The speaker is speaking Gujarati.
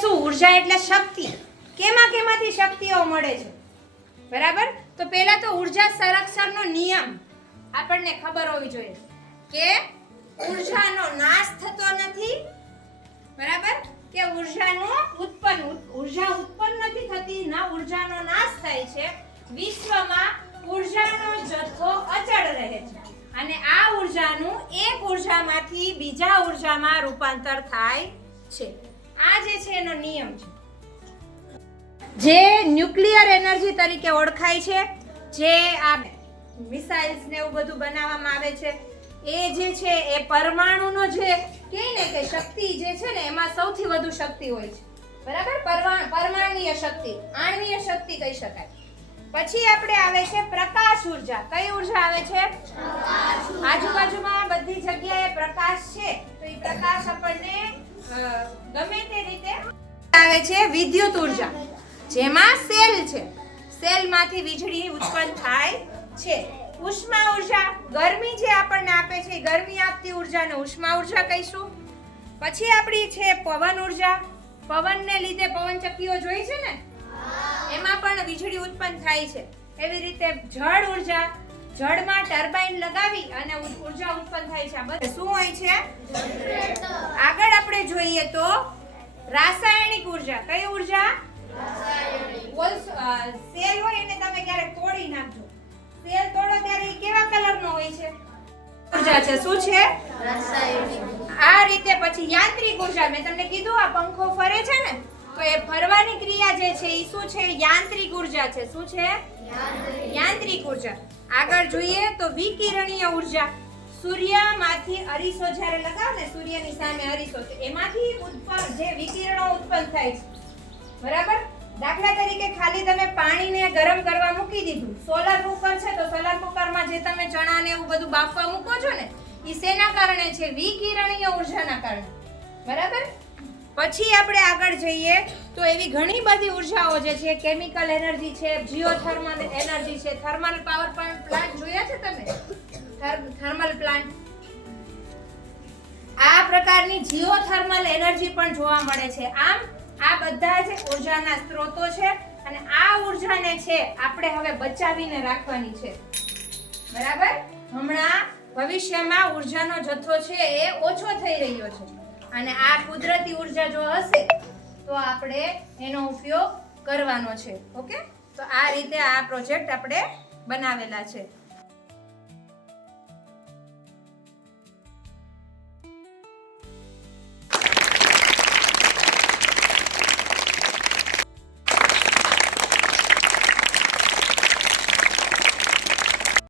શું? ઉર્જા એટલે શક્તિ. કેમાંથી શક્તિઓ મળે છે? બરાબર. તો પહેલા તો ઉર્જા સંરક્ષણનો નિયમ આપણને ખબર હોવી જોઈએ કે ઉર્જાનો નાશ થતો નથી. બરાબર. કે ઉર્જા ઉત્પન્ન નથી થતી, ના ઉર્જાનો નાશ થાય છે. વિશ્વમાં ઉર્જાનો જથ્થો અચળ રહે છે અને આ ઉર્જાનું એક ઉર્જામાંથી બીજા ઉર્જામાં રૂપાંતર થાય છે. આ જે છે એનો નિયમ છે, જે ન્યુક્લિયર એનર્જી તરીકે ઓળખાય છે. જે આ મિસાઇલ્સ ને એવું બધું બનાવવામાં આવે છે એ જે છે એ પરમાણુનો જે કહીએ ને કે શક્તિ જે છે ને એમાં સૌથી વધુ શક્તિ હોય છે. બરાબર. પરમાણ્વીય શક્તિ, આણ્વીય શક્તિ કહી શકાય. પછી આપણે આવે છે પ્રકાશ ઉર્જા. કઈ ઉર્જા આવે છે? આજુબાજુમાં બધી જગ્યાએ પ્રકાશ છે તો એ પ્રકાશ આપણને ગમે તે રીતે આવે છે. વિદ્યુત ઉર્જા, જેમાં સેલ છે, સેલમાંથી વીજળી ઉત્પન્ન થાય છે. ઉષ્મા ઉર્જા, ગરમી જે આપણને આપે છે, ગરમી આપતી ઉર્જાને ઉષ્મા ઉર્જા કહીશું. પછી આપણી છે પવન ઉર્જા. પવનને લીધે પવનચક્કીઓ જોઈ છે ને, એમાં પણ વીજળી ઉત્પન્ન થાય છે. એવી રીતે જળ ઉર્જા, જળમાં ટર્બાઇન લગાવી અને ઉર્જા ઉત્પન્ન થાય છે. આ બધું શું હોય છે? આગળ આપણે જોઈએ તો રાસાયણિક ઉર્જા. કઈ ઉર્જા? સેલ હોય એને તમે ક્યારેક તોડી નાખજો. સેલ તોડો ત્યારે એ કેવા કલરનો હોય છે? ઉર્જા છે. શું છે? રાસાયણિક. આ રીતે પછી યાંત્રિક ઉર્જા. મેં તમને કીધું આ પંખો ફરે છે ને, તો એ ફરવાની ક્રિયા જે છે એ શું છે? યાંત્રિક ઉર્જા છે. શું છે? યાંત્રિક ઉર્જા. આગળ જોઈએ તો વિકિરણીય ઉર્જા. સૂર્યમાંથી અરીસો જ્યારે લગાવો ને, સૂર્યની સામે અરીસો, તો એમાંથી જે વિકિરણો ઉત્પન્ન થાય છે. બરાબર. દાખલા તરીકે ખાલી તમે પાણીને ગરમ કરવા મૂકી દીધું. સોલાર કુકર છે તો સોલાર કુકરમાં જે તમે ચણા ને એવું બધું બાફવા મૂકો છો ને, એ શેના કારણે છે? વિકિરણીય ઉર્જાના કારણે. બરાબર. પછી આપણે આગળ જઈએ તો એવી ઘણી બધી ઉર્જાઓ જે છે, કેમિકલ એનર્જી છે, જીઓથર્મલ એનર્જી છે. થર્મલ પાવર પ્લાન્ટ જોયા છે તમે? Thermal plant. આ પ્રકારની જીઓથર્મલ એનર્જી પણ જોવા મળે છે. આમ આ બધા જ ઉર્જાના સ્ત્રોતો છે અને આ ઉર્જાને છે આપણે હવે બચાવીને રાખવાની છે. બરાબર. હમણાં ભવિષ્યમાં ઉર્જાનો જથ્થો છે એ ઓછો થઈ રહ્યો છે અને આ કુદરતી ઉર્જા જો હશે તો આપણે એનો ઉપયોગ કરવાનો છે. ઓકે. તો આ રીતે આ પ્રોજેક્ટ આપણે બનાવેલા છે.